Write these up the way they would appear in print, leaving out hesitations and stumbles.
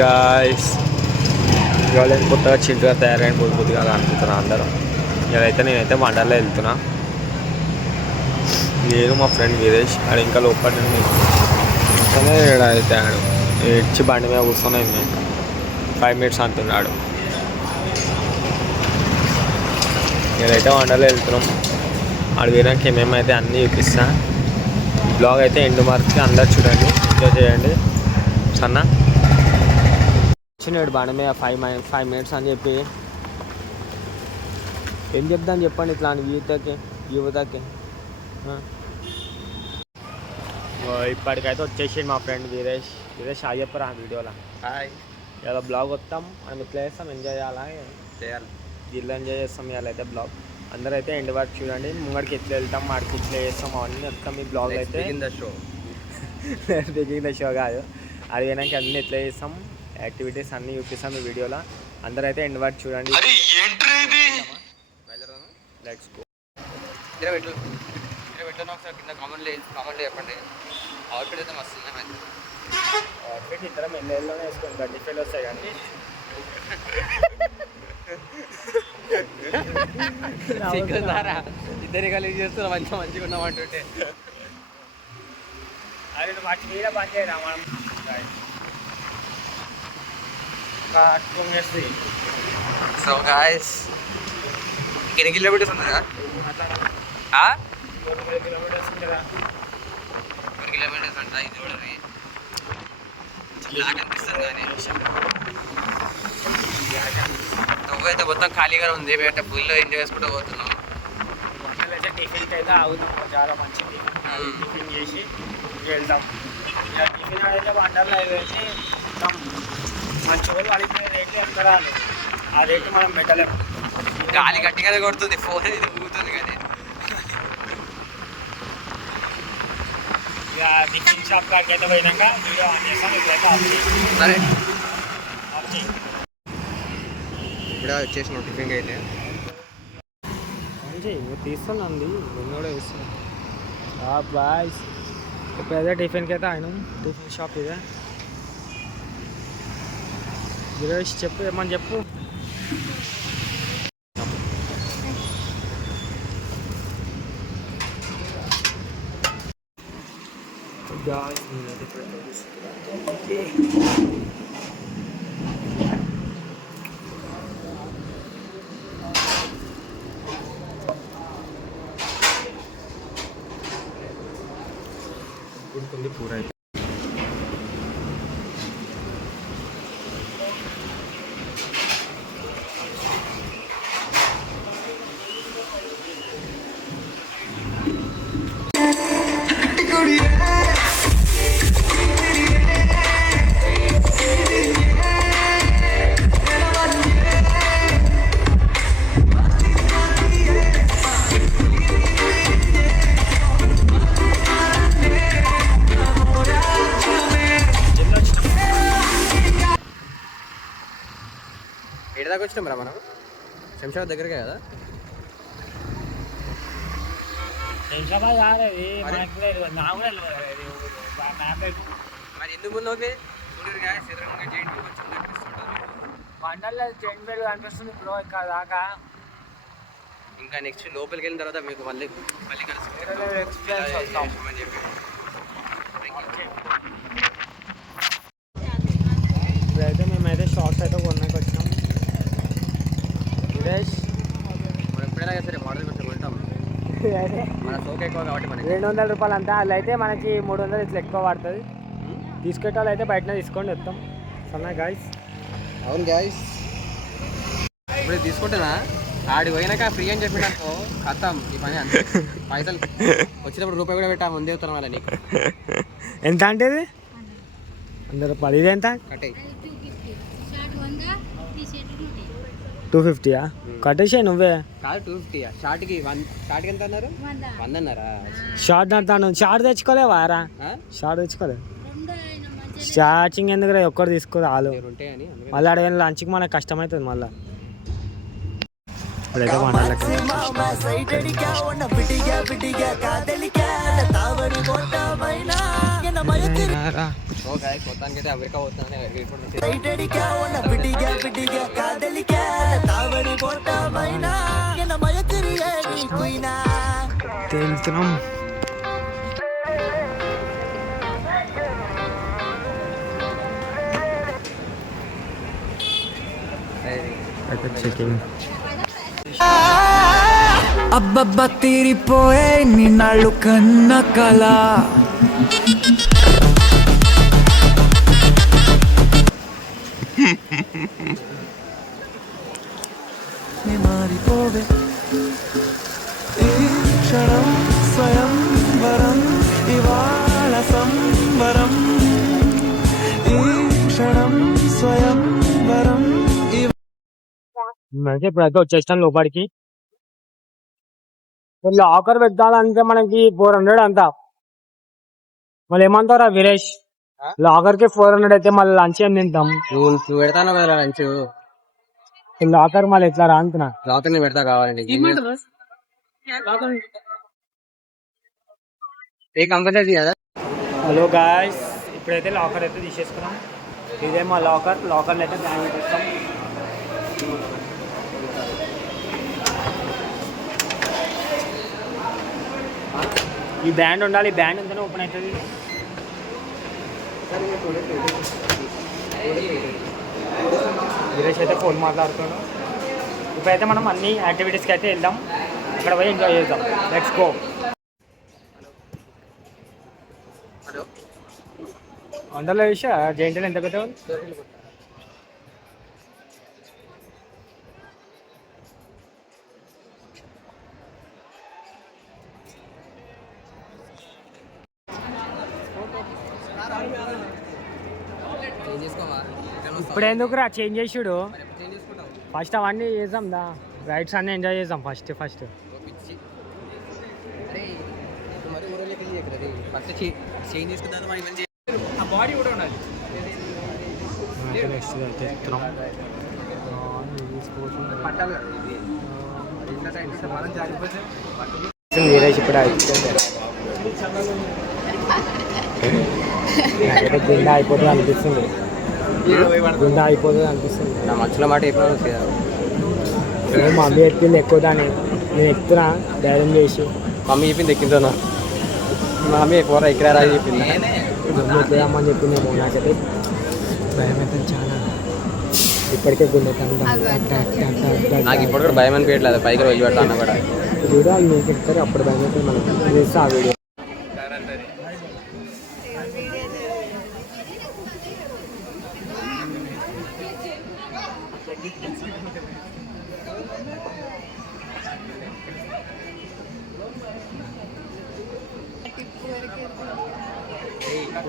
Guys ఇవాళ కొత్తగా చింటుగా తయారైన కొద్దిగా అనుకుంటున్నా అందరం. ఇవాళైతే నేనైతే వండర్లో వెళ్తున్నా. నేను మా ఫ్రెండ్ వీరేష్ ఆడు ఇంకా లోపల నుండి అయితే ఆడు ఇచ్చి బండి మీద కూర్చొని 5 minutes అంటున్నాడు. నేనైతే వండర్లో వెళ్తున్నాం. ఆడు పోయినాక ఏమేమైతే అన్నీ చూపిస్తా. బ్లాగ్ అయితే ఎండ్ మార్క్కి అందరు చూడండి, ఎంజాయ్ చేయండి. సన్నా వచ్చినాడు బండి మీద 5 minutes అని చెప్పి ఏం చెప్తాను చెప్పండి ఇట్లా యువతకి ఇప్పటికైతే వచ్చేసి మా ఫ్రెండ్ వీరేష్ హాయ్ చెప్పరా వీడియోలో. హాయ్, ఇలా బ్లాగ్ వస్తాం, మనం ఇట్లా చేస్తాం, ఎంజాయ్ చేయాలి. దీనిలో ఎంజాయ్ చేస్తాం. ఇవాళ అయితే బ్లాగ్ అందరూ అయితే ఎండ్ వరకు చూడండి. ముంగడికి ఎట్లా వెళ్తాం, మాడికి ఇట్లా చేస్తాం, అవన్నీ వస్తాం. ఈ బ్లాగ్ అయితే బిగిన్ ద షో కాదు, అది వినాక అన్నీ ఎట్లా చేస్తాం, యాక్టివిటీస్ అన్నీ చూపిస్తాం ఈ వీడియోలో. అందరూ అయితే ఎండ్ వరకు చూడండి. Let's go. ఒకసారి కింద కామెంట్లో చెప్పండి. అవుట్ఫిట్ అయితే మస్తు అవుట్ఫిట్ ఇద్దరం ఎన్నెల్లోనే వేసుకోండి, గడ్డి ఫీల్ వస్తాయి కానీ ఇద్దరు కలిసి చేస్తున్నా మంచిగా ఉన్నామంటుంటే అది మంచి మీద పని చేయరా మనం. ఒక 2 minutes. సో గాయస్ ఎన్ని కిలోమీటర్స్ ఉంటుందా? 4 kilometers ఉంటుందా? 4 kilometers అంట. ఇది చూడండి బ్లాక్ అనిపిస్తుంది కానీ నువ్వైతే మొత్తం ఖాళీగా ఉంది. బయట ఫుల్ ఎంజాయ్ చేసుకుంటూ పోతున్నాం. అయితే టిఫిన్కి అయితే ఆగుతాం, చాలా మంచిది. టిఫిన్ చేసి వెళ్తాం. ఇక టిఫిన్ అయితే వండర్లో అయితే మొత్తం మంచి వాళ్ళు వాళ్ళకి రేట్లు ఎక్కరాలి, ఆ రేటు మనం పెట్టలేము. గాలి గట్టిగానే కొడుతుంది, ఫోన్ అయితే ఊగుతుంది కానీ. ఇక టిఫిన్ షాప్ కాడికి అయితే పోయినాక వీడియో ఆన్ చేస్తాం. ఇప్పుడైతే సరే ఆఫ్ చేయి. ఇప్పుడే వచ్చేసిన టిఫిన్కి అయితే తీస్తున్నాండి, నిన్న కూడా వేస్తున్నాం. బాయ్, ఇప్పుడైతే టిఫిన్కి అయితే ఆయన టిఫిన్ షాప్ ఇదే. వీరేష్ చెప్పు, ఏమని చెప్పు. ఉడుకుంది కూర అయితే. ఎటు దాకా వచ్చినాం రా మనం? శంషాబాద్ దగ్గరకే కదా? మరి ఎందుకు ముందు వండర్లో జెంట్ బెల్ కనిపిస్తుంది బ్రో ఇక్కడ దాకా. ఇంకా నెక్స్ట్ లోపలికి వెళ్ళిన తర్వాత మీకు మళ్ళీ ఎక్స్పీరియన్స్ అని చెప్పి ఇప్పుడైతే మేమైతే షార్ట్స్ అయితే కొన్నాక వచ్చినాం. వీరేష్ మనం ఎప్పుడైనా సరే మోడల్ కొంచెం కొంటాం, మన సోక్ ఎక్కువ కాబట్టి మనకి 200 రూపాయలు అంతా. అలా అయితే మనకి 300 ఇట్లా ఎక్కువ పడుతుంది. తీసుకెట్టే వాళ్ళు అయితే బయటనే తీసుకొని వస్తాం. సన్నా గాయస్. అవును గాయస్, ఇప్పుడు తీసుకుంటున్నా ఆడి పోయినాక ఫ్రీ అని చెప్పినాకో ఖతం ఈ పని. అంతే, పైసలు వచ్చినప్పుడు రూపాయి కూడా పెట్టా ముందే వస్తాను వాళ్ళ నీకు. ఎంత అంటే ఇది 100 రూపాయలు. ఇది ఎంత? కట్టే 250. కట్టేసే నువ్వే. కాదు 250. షార్ట్కి ఎంత అన్నారు? 100 అన్నారా? షార్ట్ అంటాను. షార్ట్ తెచ్చుకోలేవా రా? షార్ట్ తెచ్చుకోలేదు. స్టార్టింగ్ ఎందుకు ఒక్కటి తీసుకోదు ఆలు. మళ్ళీ అడగని లంచ్కి మనకు కష్టమవుతుంది. మళ్ళీ ఇప్పుడైతే వండాలి. సో గాయస్ మొత్తానికి అయితే అమెరికా పోతున్నాను వెళ్తున్నాం. చెకింగ్. అబ్బబ్బ తీరిపోయే నిన్నాళ్ళు కన్న కళ మారిపోవే ఈ క్షణం స్వయం వరం ఇవాళ సంవరం ఈ క్షణం స్వయం వరం అంటే ఇప్పుడైతే వచ్చేస్తాను లోపలికి. లాకర్ పెట్టాలంటే మనకి 400 అంతా. మళ్ళీ ఏమంటారా వీరేష్, లాకర్ కి 400 అయితే మళ్ళీ లంచ్ ఏం తింటాం? నువ్వు పెడతాను కదా లంచ్. లాకర్ మళ్ళీ ఎట్లా రా అంటున్నా. లాకర్ ని పెడతా కావాలండి. ఏ కంపెనీ కదా. హలో గాయస్, ఇప్పుడైతే లాకర్ అయితే తీసేసుకున్నాం. ఇదే మా లాకర్. లాకర్లో అయితే బ్యాగ్ పెట్టేస్తాం. ఈ బ్యాండ్ ఉండాలి. ఈ బ్యాండ్ ఉంటేనే ఓపెన్ అవుతుంది. వీరేష్ అయితే ఫోన్ మాట్లాడుతున్నాడు. ఇప్పుడైతే మనం అన్ని యాక్టివిటీస్కి అయితే వెళ్దాం. అక్కడ పోయి ఎంజాయ్ చేద్దాం. Let's go. వండర్లో విషయ జైంట్ ఎంత పెట్టావు? ఇప్పుడు ఎందుకురా చేంజ్ చేసుడు? ఫస్ట్ అవన్నీ చేద్దాం దా. రైడ్స్ అన్నీ ఎంజాయ్ చేద్దాం ఫస్ట్. బాడీ కూడా ఉండాలి. వీరేష్ ఇప్పుడు గుండె అయిపోతుంది అనిపిస్తుంది. నా మనసులో మాట ఎప్పుడు మా మమ్మీ చెప్పింది ఎక్కువదాన్ని. నేను ఎక్కుతున్నా ధైర్యం చేసి. మమ్మీ చెప్పింది ఎక్కిందా? మా మమ్మీ ఎక్కువ ఎక్కరా చెప్పింది. ఎక్కుదామని చెప్పిందేమో. నాకైతే భయం అయితే చాలా. ఇప్పటికే గుండె నాకు ఇప్పుడు కూడా భయం అనిపించట్లేదు. పైకి వెళ్ళి పెడతాను కూడా. వీడియో వాళ్ళు మీకు చెప్తారు, అప్పుడు భయం అయితే మనకి చేస్తా ఆ వీడియో.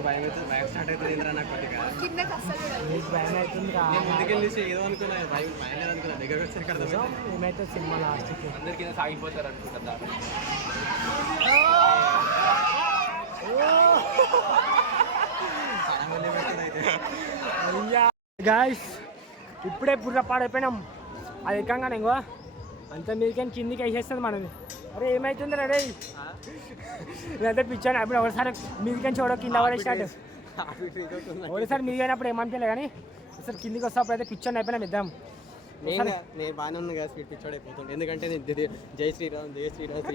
భయం స్టార్ట్ అవుతుంది. భయం అవుతుంది. ముందుకెళ్ళి ఏదో అనుకున్నా భయం అనుకున్నా. దగ్గర వచ్చారు కదా ఏమైతే సినిమా లాస్ట్కి అందరికీ సాగిపోతారు అనుకుంటా. గాయస్ ఇప్పుడే బుర్ర పాడైపోయినాం. అది ఎక్కంగానే ఇంకో అంత మీదకని కిందికి వేసేస్తుంది మనది. అరే ఏమవుతుంది రే? నేనైతే పిచ్చాను. అప్పుడు ఒకసారి మీదకని చూడ కింద పడేసినట్టు. ఒకసారి మీదైనప్పుడు ఏమనిపించలే కానీ ఒకసారి కిందికి వస్తే అయితే పిచ్చాను అయిపోయినాం ఇద్దాం. నేను బాగానే ఉన్నా కదా, స్పీడ్ పిచ్చోడు అయిపోతుంది. ఎందుకంటే జై శ్రీరామ్ శ్రీరామ్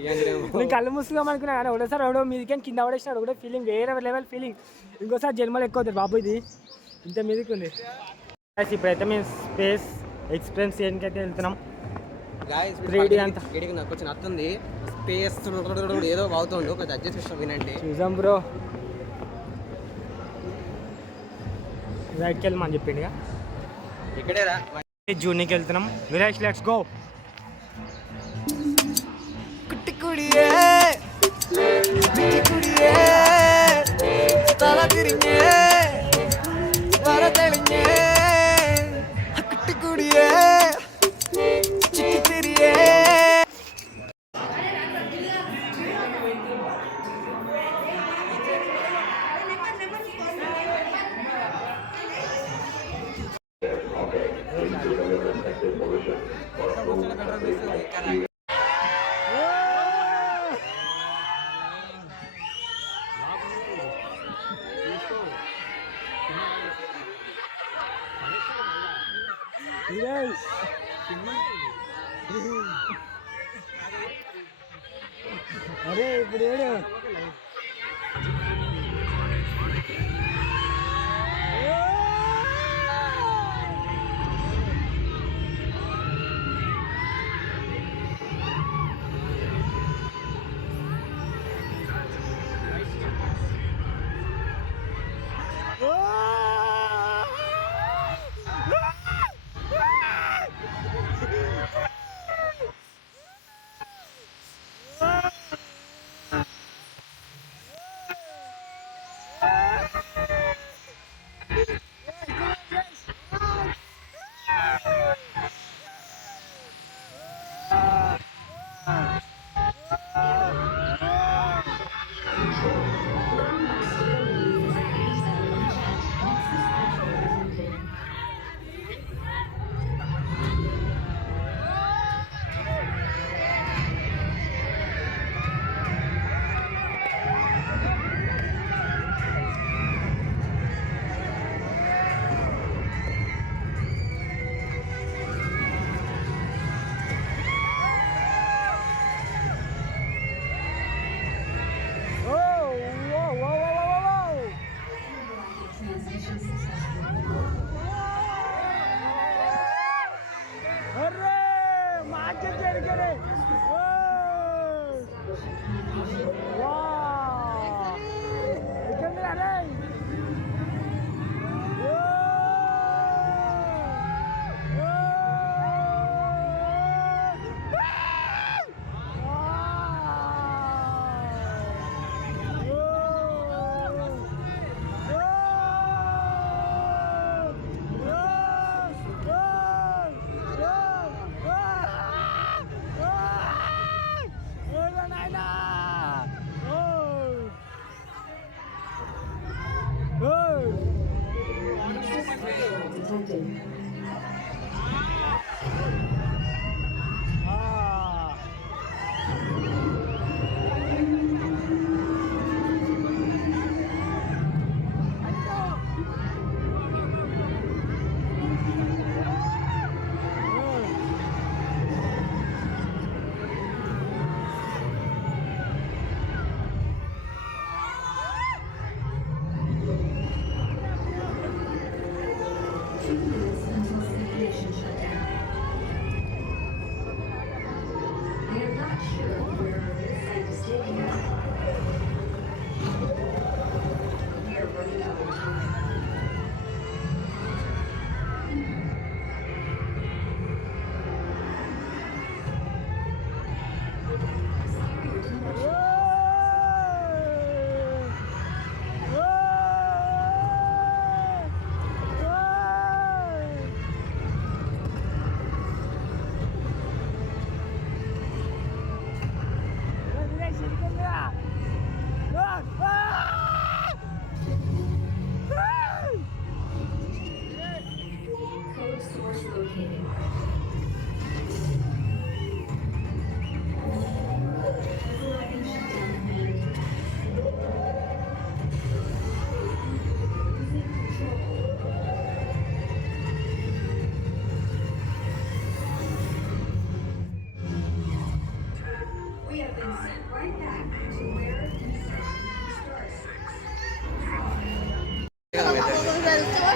నేను కళ్ళు మూసుకుందాం అనుకున్నా కానీ ఒకసారి ఎవడో మీదకని కింద పడేసినాడు. కూడా ఫీలింగ్ వేరే లెవెల్ ఫీలింగ్. ఇంకోసారి జన్మలు ఎక్కువ అవుతుంది బాబు. ఇది ఇంత మీదకి ఉంది. ఇప్పుడైతే మేము స్పేస్ ఎక్స్పీరియన్స్ చేయడానికి అయితే వెళ్తున్నాం. 3D అంతా నాకు కొంచెం నచ్చుతుంది. స్పేస్ ఏదో అవుతుండు. కొంచెం అడ్జస్ట్ చేస్తాం. వినండి చూసాం బ్రో. రైట్కి వెళ్ళమని చెప్పిండు. ఇక్కడేరా జూనికి వెళ్తున్నాం. Viraj let's go. అరే ఇప్పుడు ఏడు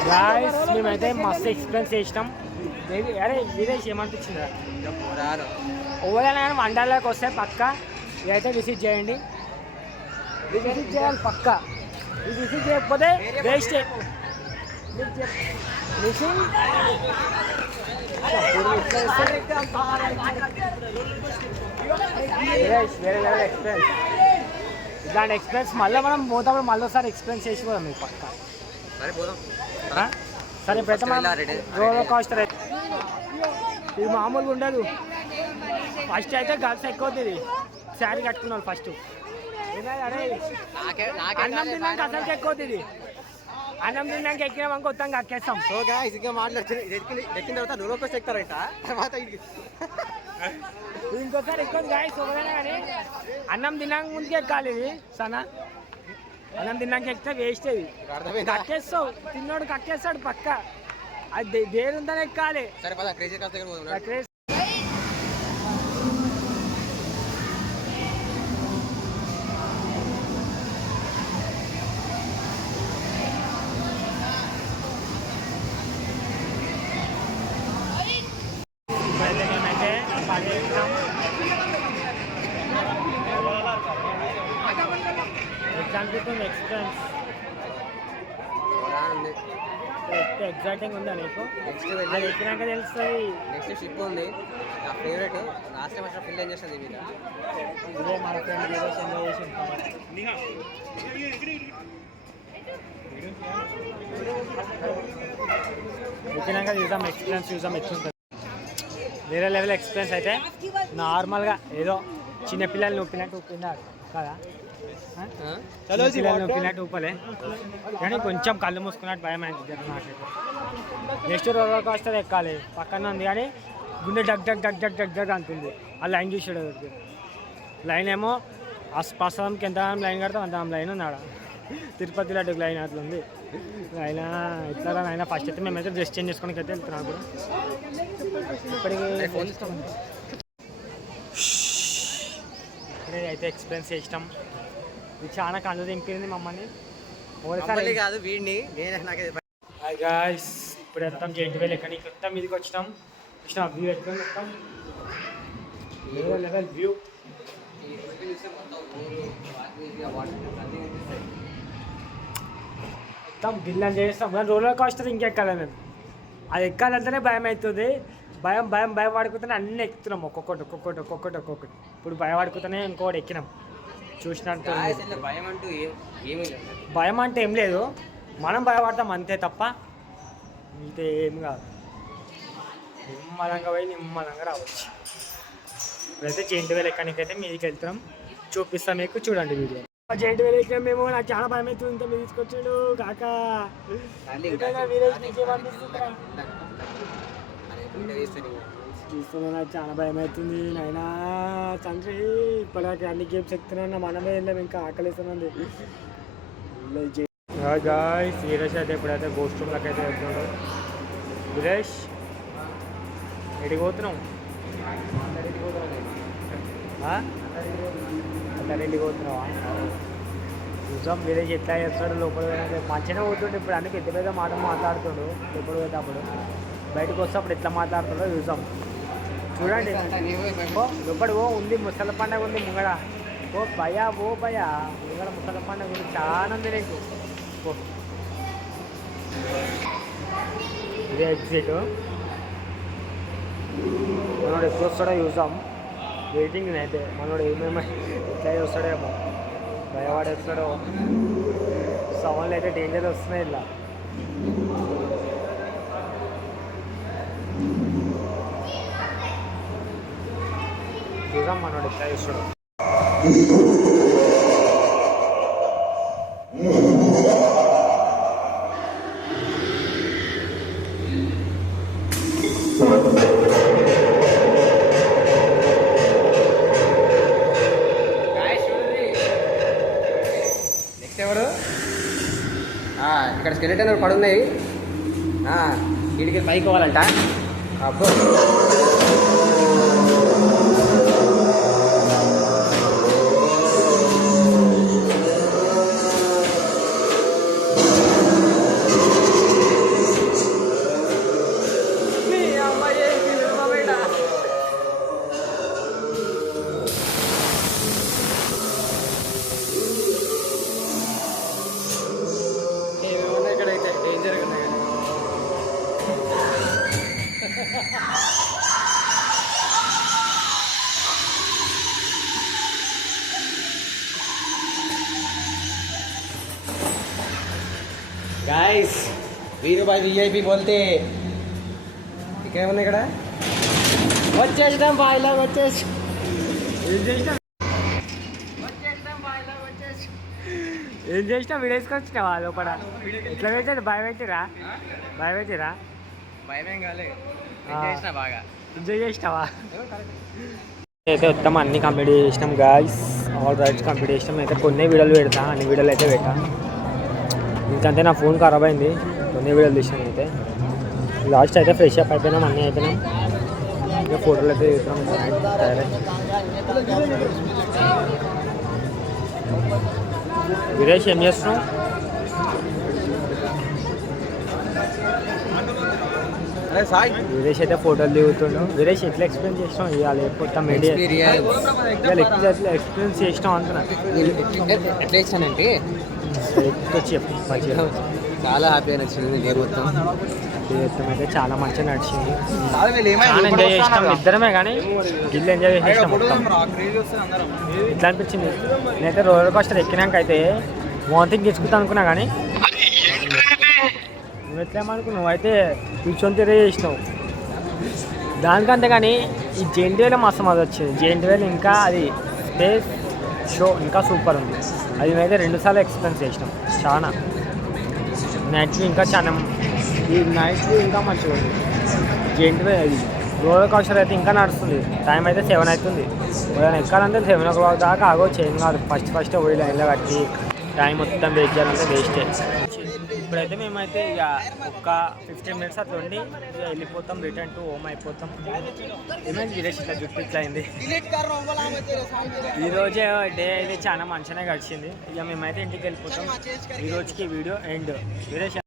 గాయస్ మేమైతే మస్తు ఎక్స్పీరియన్స్ చేసినాం. అరే విదేశ్ ఏమనిపించింది ఎవరైనా వండర్లోకి వస్తే పక్క ఇదైతే విజిట్ చేయండి. విజిట్ చేయాలి పక్క. ఇది విజిట్ చేయకపోతే వేస్ట్. వేరే లెవెల్ ఎక్స్పీరియన్స్. ఇలాంటి ఎక్స్పీరియన్స్ మళ్ళీ మనం పోతాప్పుడు మళ్ళీ ఒకసారి ఎక్స్పీరియన్స్ చేసి పోదాం మీకు పక్క. సరే ఇప్పుడైతే మనం రోలర్ కోస్టర్ ఇది మామూలుగా ఉండదు. ఫస్ట్ అయితే గర్ల్స్ ఎక్కువ అవుతుంది. శారీ కట్టుకున్నాను ఫస్ట్. అరే అన్నం తిన్నాక అసలుకి ఎక్కువ అవుతుంది. అన్నం తిన్నాక ఎక్కినామని కొత్త అక్కేస్తాం. సో గాయ్స్ ఇంకా ఎక్కిన తర్వాత రోలర్ కోస్టర్ ఎక్కుతారంట. తర్వాత ఇంకోసారి ఎక్కువ గాయస్ ఎవరైనా కానీ అన్నం తిన్నాక ముందుకు ఎక్కాలి. ఇది సనా అన్నం తిన్నాక ఎక్కితే వేస్ట్. అది కక్కేస్తావు. తిన్నాడు కక్కేస్తాడు పక్క. అది దేరుందని ఎక్కాలి. సరే పద క్రేజీ కాస్త దగ్గర పోదాం. ఇప్పుడైతే మేమైతే పని చేస్తాం. అనిపిస్తుంది ఎక్స్పీరియన్స్ ఎగ్జైటింగ్ ఉందా నీకు? నెక్స్ట్ అది ఎక్కినాక తెలుస్తుంది. నెక్స్ట్ షిప్ ఉంది నా ఫేవరెట్. లాస్ట్ టైం అసలు ఫిల్ ఏం చేస్తుంది మీద ఇదే మన ఫ్రెండ్ వీడియోస్ ఎంజాయ్ చేసి ఎక్కినాక చూద్దాం, ఎక్స్పీరియన్స్ చూద్దాం ఎట్లుంటుంది. వేరే లెవెల్ ఎక్స్పీరియన్స్ అయితే నార్మల్గా ఏదో చిన్నపిల్లల్ని ఊపినట్టు ఊపినాడు కదా, పిల్లల్ని ఊపినట్టు ఊపలే కానీ కొంచెం కళ్ళు మూసుకున్నట్టు భయం అయింది నాకైతే. నెక్స్ట్ రోలర్ కోస్టర్ ఎక్కాలి పక్కన ఉంది కానీ గుండె డగ్ డగ్ డగ్ డగ్ డగ్ డగ్ అంటుంది. ఆ లైన్ చూసాడు లైన్ ఏమో ప్రసాదంకి ఎంత లైన్ కడతాం అంత లైన్ ఉన్నాడు. తిరుపతి లడ్డుకి లైన్ అట్లా ఉంది లైన్. ఎట్లా అయినా ఫస్ట్ అయితే మేమైతే డ్రెస్ చేంజ్ చేసుకోవడానికి అయితే వెళ్తున్నాం. కూడా ఇప్పటికి అయితే ఎక్స్పీరియన్స్ చేసినాం. ఇది చాలా కళ్ళు దింపింది మమ్మల్ని. మమ్మల్ని కాదు వీడిని. హాయ్ గాయ్స్, ఇప్పుడు వెళ్తాం జెయింట్ వీల్ ఎక్కడికి మొత్తం మీదకి వచ్చినాం. వచ్చినాం వ్యూ ఎట్లుంది మొత్తం లెవెల్ వ్యూ. మొత్తం గిల్లని చేస్తాం కానీ రోలర్ కోస్టర్ ఇంకెక్కాలి మేము. అది ఎక్కాలంటేనే భయం అవుతుంది. భయం భయం భయం పడుకుతూనే అన్నీ ఎక్కుతున్నాం ఒక్కొక్కటి ఒక్కొక్కటి ఒక్కొక్కటి ఒక్కొక్కటి. ఇప్పుడు భయం పడుకుతూనే ఇంకోటి ఎక్కినాం. చూసినట్టు భయం అంటే ఏం లేదు, మనం భయపడతాం అంతే తప్ప మిగతా ఏం కాదు. నిమ్మలంగా పోయి నిమ్మలంగా రావచ్చు. ఇప్పుడైతే జెయింట్ వీల్ ఎక్కడికైతే మీదికి వెళ్తున్నాం, చూపిస్తాం మీకు, చూడండి వీడియో. జెయింట్ వీల్ ఎక్కాం మేము. నాకు చాలా భయం అవుతుంది. ఇంత మీరు తీసుకొచ్చాడు కాక చూస్తున్నా. నాకు చాలా భయం అవుతుంది నాయనా తండ్రి. ఇప్పటిదాకా అన్ని గేమ్స్ ఎక్కుతున్నా, మనమే వెళ్ళాం, ఇంకా ఆకలిస్తుంది. గాయ్స్, వీరేష్ అయితే ఇప్పుడైతే గోస్ట్ రూమ్లోకి అయితే వెళ్తున్నాడు. వీరేష్ ఎడికి పోతున్నాం? అట్లా పోతున్నావా? చూసాం వీరేష్ ఎట్లా చేస్తాడు. లోపల మంచిగానే పోతుండే. ఇప్పుడు అన్ని పెద్ద పెద్ద మాట మాట్లాడుతాడు. లోపల పోయేటప్పుడు బయటకు వస్తే అప్పుడు ఎట్లా మాట్లాడుతుండో చూసాం. చూడండి లోపల ఓ ఉంది ముసలి పండుగ ఉంది ముంగడ. ఓ భయా ముంగడ ముసలి పండుగ ఉంది. చాలా ఉంది నీకు. ఇదే ఎగ్జిట్. మనోడు ఎప్పుడు వస్తాడో చూసాం. వెయిటింగ్ అయితే మనోడు ఏమేమి ఎట్లా వస్తాడేమో, భయపడేస్తాడో. సౌండ్లు అయితే డేంజర్ వస్తున్నాయి ఇలా. చూసాం మనోడు ఎట్లా చూస్తాడు. నెక్స్ట్ ఎవరు? ఇక్కడ స్కెలిటన్ పడున్నాయి. వీడికి పైకి పోవాలంట. అబ్బో ఇక్కడైతే డేంజర్గా ఉన్నాయి. గాయస్, వీరుబాయ్ విఐపి బోల్తే ఇక్కడ ఏమన్నా ఇక్కడ వచ్చేసాం బాయిలా వచ్చేసి ఏం చేసినా వీడియోస్కి వచ్చినావా లోపల? ఇట్లా పెట్టాడు భయపెట్టిరా భయమేం కాలే, బాగా ఎంజాయ్ చేసినావా? అయితే మొత్తం అన్ని కంప్లీట్ చేసినాం గాయ్స్. ఆల్ రైట్స్ కంప్లీట్ చేసినాం. అయితే కొన్ని వీడియోలు పెడతా, అన్ని వీడియోలు అయితే పెట్టా. ఇంకంతే నా ఫోన్ ఖరాబ్ అయింది. కొన్ని వీడియోలు తీసినాం. అయితే లాస్ట్ అయితే ఫ్రెష్ అప్ అయిపోయినాం, అన్నీ అయిపోయినాం. ఇంకా ఫోటోలు అయితే తీస్తున్నాం. వీరేష్ ఏం చేస్తున్నాం? అరే సాయి వీరేష్ అయితే ఫోటోలు దిగుతుండు. వీరేష్ ఎట్లా ఎక్స్ప్లెయిన్ చేసినాం ఇవాళ మొత్తం మీడియా ఎక్స్పీరియన్స్ చేసినాం అంటున్నా. ఎట్లా ఇచ్చానంటే చెప్పు మంచిగా. చాలా హ్యాపీగా నచ్చింది గేమ్ మొత్తం. మొత్తం అయితే చాలా మంచిగా నడిచింది. చాలా ఎంజాయ్ చేసినాం ఇద్దరమే, కానీ గిల్లు ఎంజాయ్ చేసినాం మొత్తం. ఇట్లా అనిపించింది. నేనైతే రోలర్ కోస్టర్ ఎక్కినాక అయితే వాంతింగ్ తీసుకుంటా అనుకున్నా, కానీ నువ్వు ఎట్లేమనుకున్నావు, నువ్వైతే కూర్చొని తిరిగి చేసినావు దానికంతే. కానీ ఈ జెయింట్వేలో మస్తు మజా వచ్చింది. జెయింట్వేల్ ఇంకా అది స్పేస్ షో ఇంకా సూపర్ ఉంది. అది మేమైతే 2 సార్లు ఎక్స్పీరియన్స్ చేసినాం. చాలా నైట్ వ్యూ ఇంకా చాలా, ఈ నైట్ వ్యూ ఇంకా మంచిగా ఉంది. జెయింట్వే అది రోలర్ కోస్టర్ అయితే ఇంకా నడుస్తుంది. టైం అయితే 7 అవుతుంది. ఏదైనా ఎక్కాలంటే 7 o'clock దాకా ఆగవచ్చు. ఏం కాదు, ఫస్ట్ పోయి లైన్లో కట్టి టైం మొత్తం వెయిట్ చేయాలంటే వేస్టే. ఇప్పుడైతే మేమైతే ఇక ఒక 15 minutes అట్లా ఉండి ఇక వెళ్ళిపోతాం, రిటర్న్ టు హోమ్ అయిపోతాం. ఏమైంది వీరేష్ ఇట్లా జుట్టు ఇట్లా అయింది? ఈరోజే డే అయితే చాలా మంచిగానే గడిచింది. ఇక మేమైతే ఇంటికి వెళ్ళిపోతాం. ఈ రోజుకి వీడియో ఎండ్. వీరేష్